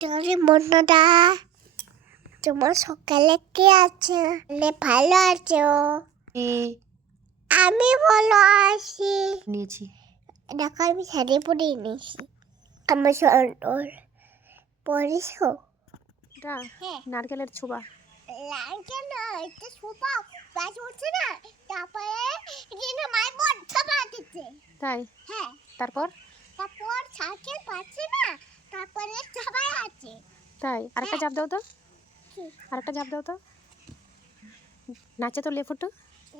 তুমি মন্নদা তোমার সকালে কে আছে? ভালো আছো আমি ভালো আছি। নিয়েছি। দেখো আমি শাড়ি পরে এনেছি। আমার সন্ডল পরিছো? এটা হ্যাঁ। নারকেলের ছোবা লাগে না এটা সোপা ব্যাস হচ্ছে না? তারপরে এখানে মাই বোন ছাপা দিচ্ছে। তাই? হ্যাঁ। তারপর? তারপর সাইকেল পাচ্ছে না? তারপরে ছাপাই আছে। তাই? আরেকটা জাপ দাও তো? আরেকটা জাপ দাও তো। নাচে তো লে ফুটো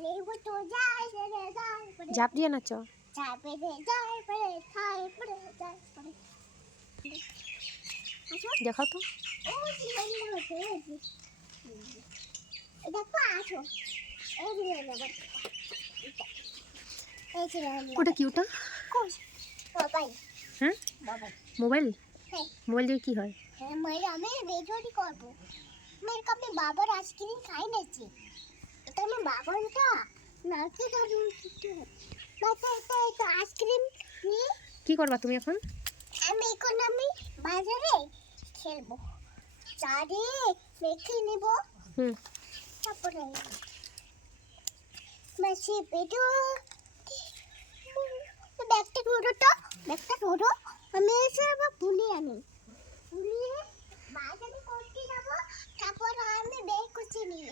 লেবু তো যায় রে যায় পরে জাপ দিয়ে নাচো। দেখাও তো। ওটা কি ওটা হ্যাঁ? মোবাইল? হ্যাঁ মোবাইল দিয়ে কি হয়? হ্যাঁ মায়ের আমি রেডিওটি করব। মেয়ের কাপে বাবার আইসক্রিম খাই নাছি এটা আমি বাবারটা নাকি ধরুন বাচ্চা এটা এটা আইসক্রিম নিয়ে কি করবা তুমি এখন? আমি এখন আমি বাজারে খেলব। চারে মেখে নেব। হুম। তারপরে মাসি পেটো ব্যাগটা ধরো তো ব্যাগটা ধরো। আমি এসে আবার ভুলি আমি। ভুলিয়ে বাজারে করতে যাব তারপর আমি বের করছি নিয়ে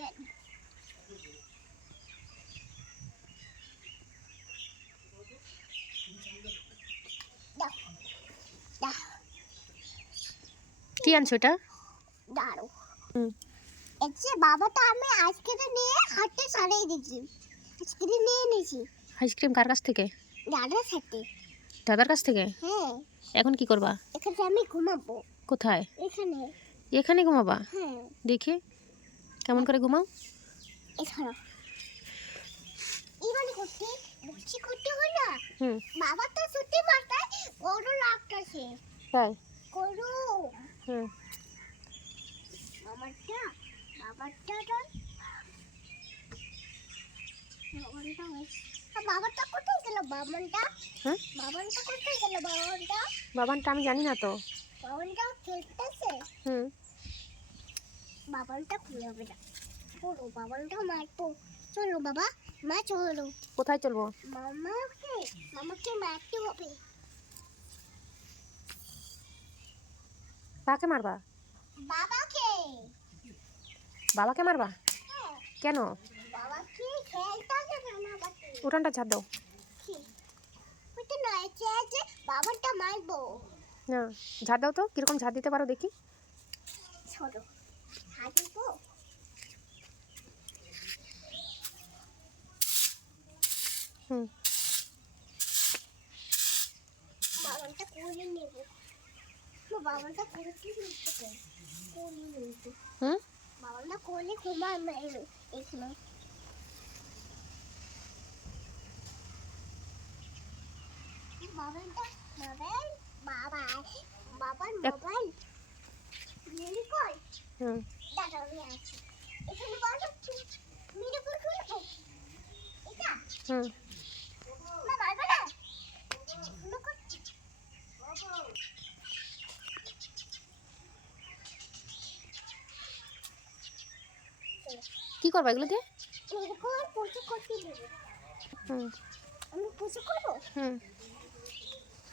কি আনছো এটা? দাঁড়ো যে বাবাটা আমি আজকের নিয়ে হাতে সারিয়ে দিচ্ছি আজকের নিয়ে নিয়েছি আইসক্রিম কার কাছ থেকে? দাদার সাথে। দাদার কাছ থেকে? হ্যাঁ। এখন কি করবা? এখানে আমি ঘুমাবো। কোথায়? এখানে। এখানে ঘুমাবা? হ্যাঁ। দেখে। কেমন করে ঘুমাও? এখানে করতে বসে করতে না? হুম। বাবা তো ছুটি গরু লাগতেছে। তাই? গরু। হুম। বাবারটা তো কোথায় গেল? বাবানটা? হ্যাঁ? বাবানটা কোথায় গেল? বাবানটা? বাবানটা আমি জানি না তো। বাবানটা খেলতেছে? হুম। বাবানটা খুলে হবে না। চলো বাবানটা মারবো। চলো বাবা মা চলো। কোথায় চলবো? মামাকে মামাকে মারতে হবে। কাকে মারবা? বাবাকে। বাবাকে মারবা? হ্যাঁ। কেন? উঠানটা ছাড় দাও। বাবারটা মারবো ঝাড় দাও তো, কীরকম ঝাড় দিতে পারো দেখি। হুম। নিতে হুম বাবানটা মোবাইল বাবা বাবার এক- মোবাইল মিলি কই হুম দাদা আমি আছি এখানে বাবা মিলি কই খুলবো এটা হুম না মারবে না মিলি কই কি করবা এগুলো দিয়ে? হুম। আমি পুজো করব? হুম।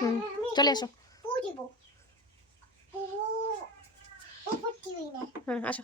হুম চলে এসো হ্যাঁ আসো।